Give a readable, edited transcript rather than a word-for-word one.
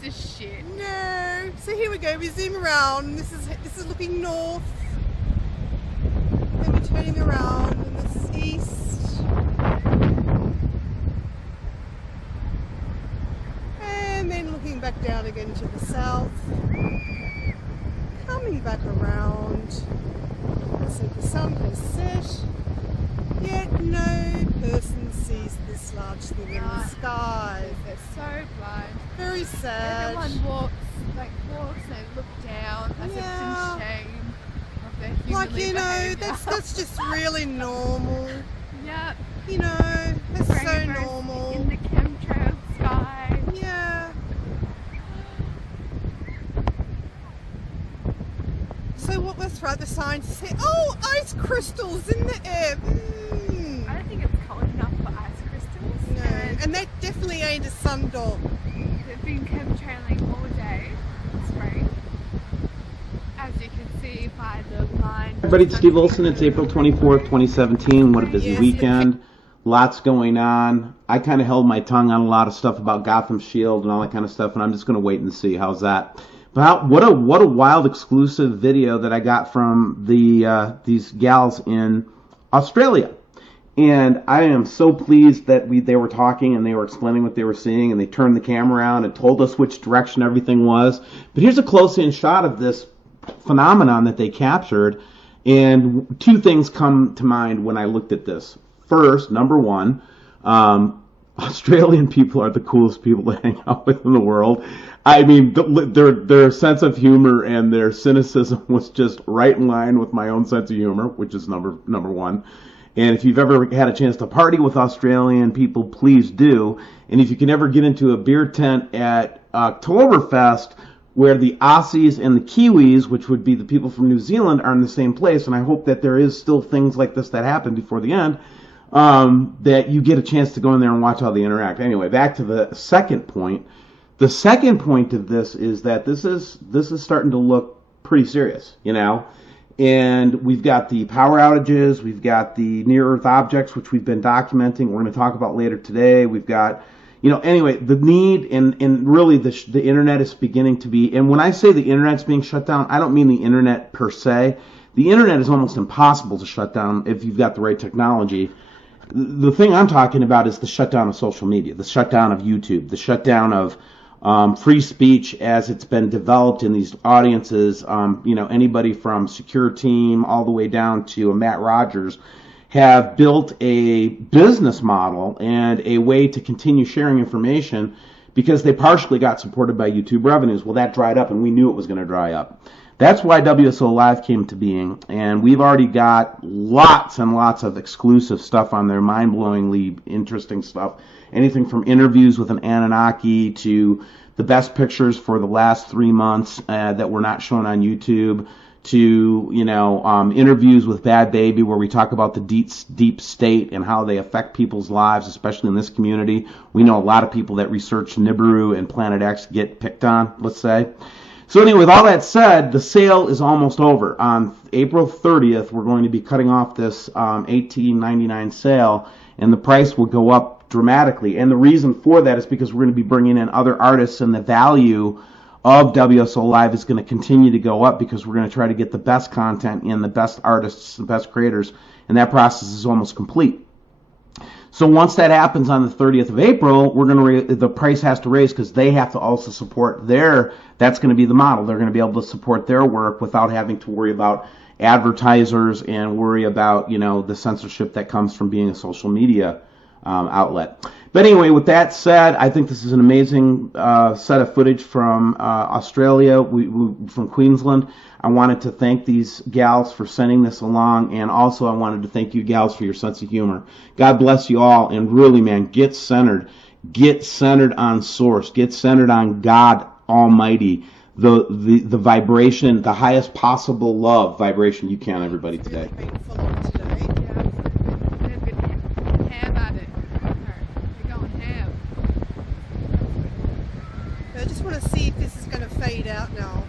piece of shit. No. So here we go. We zoom around. This is looking north. Then we're turning around, and this is east. And then looking back down again to the south. Coming back around. So the sun has set. Yet no person sees this large thing in the sky. They're so blind. Very sad. Everyone walks and look down as if it's in shame of their humanly behaviour. that's just really normal. Yeah. You know, that's so normal. In the chemtrail sky. Yeah. So what was right? The scientists say, oh, ice crystals in the air. I don't think it's cold enough for ice crystals. No, and that definitely ain't a sun dog. They've been chemtrailing all day. It's great. As you can see by the line. Everybody, it's Steve Olson. It's April 24th, 2017. What a busy weekend. Lots going on. I kind of held my tongue on a lot of stuff about Gotham Shield and all that kind of stuff, and I'm just going to wait and see. How's that? But what a wild exclusive video that I got from these gals in Australia. And I am so pleased that they were talking and they were explaining what they were seeing, and they turned the camera around and told us which direction everything was. But here's a close-in shot of this phenomenon that they captured, and two things come to mind when I looked at this. First, number one, Australian people are the coolest people to hang out with in the world. I mean, their sense of humor and their cynicism was just right in line with my own sense of humor, which is number one. And if you've ever had a chance to party with Australian people, please do. And if you can ever get into a beer tent at Oktoberfest, where the Aussies and the Kiwis, which would be the people from New Zealand, are in the same place, and I hope that there is still things like this that happen before the end, that you get a chance to go in there and watch how they interact. Anyway, back to the second point. The second point of this is that this is starting to look pretty serious, you know. And we've got the power outages, we've got the near-Earth objects, which we've been documenting. We're going to talk about later today. We've got, anyway, the need and really the internet is beginning to be. And when I say the internet's being shut down, I don't mean the internet per se. The internet is almost impossible to shut down if you've got the right technology. The thing I'm talking about is the shutdown of social media, the shutdown of YouTube, the shutdown of free speech as it's been developed in these audiences. Anybody from Secure Team all the way down to Matt Rogers have built a business model and a way to continue sharing information because they partially got supported by YouTube revenues. Well, that dried up, and we knew it was going to dry up. That's why WSO Live came to being, and we've already got lots and lots of exclusive stuff on there, mind-blowingly interesting stuff. Anything from interviews with an Anunnaki to the best pictures for the last 3 months that were not shown on YouTube, to interviews with Bad Baby where we talk about the deep state and how they affect people's lives, especially in this community. We know a lot of people that research Nibiru and Planet X get picked on, let's say. So anyway, with all that said, the sale is almost over. On April 30th, we're going to be cutting off this $18.99 sale, and the price will go up dramatically. And the reason for that is because we're going to be bringing in other artists, and the value of WSO Live is going to continue to go up because we're going to try to get the best content in, the best artists, the best creators, and that process is almost complete. So once that happens on the 30th of April, the price has to raise because they have to also support that's going to be the model. They're going to be able to support their work without having to worry about advertisers and worry about, the censorship that comes from being a social media outlet. But anyway, with that said, I think this is an amazing set of footage from Australia, from Queensland. I wanted to thank these gals for sending this along, and also I wanted to thank you gals for your sense of humor. God bless you all, and really, man, get centered. Get centered on Source. Get centered on God Almighty, the vibration, the highest possible love vibration you can, everybody, today. I just want to see if this is going to fade out now.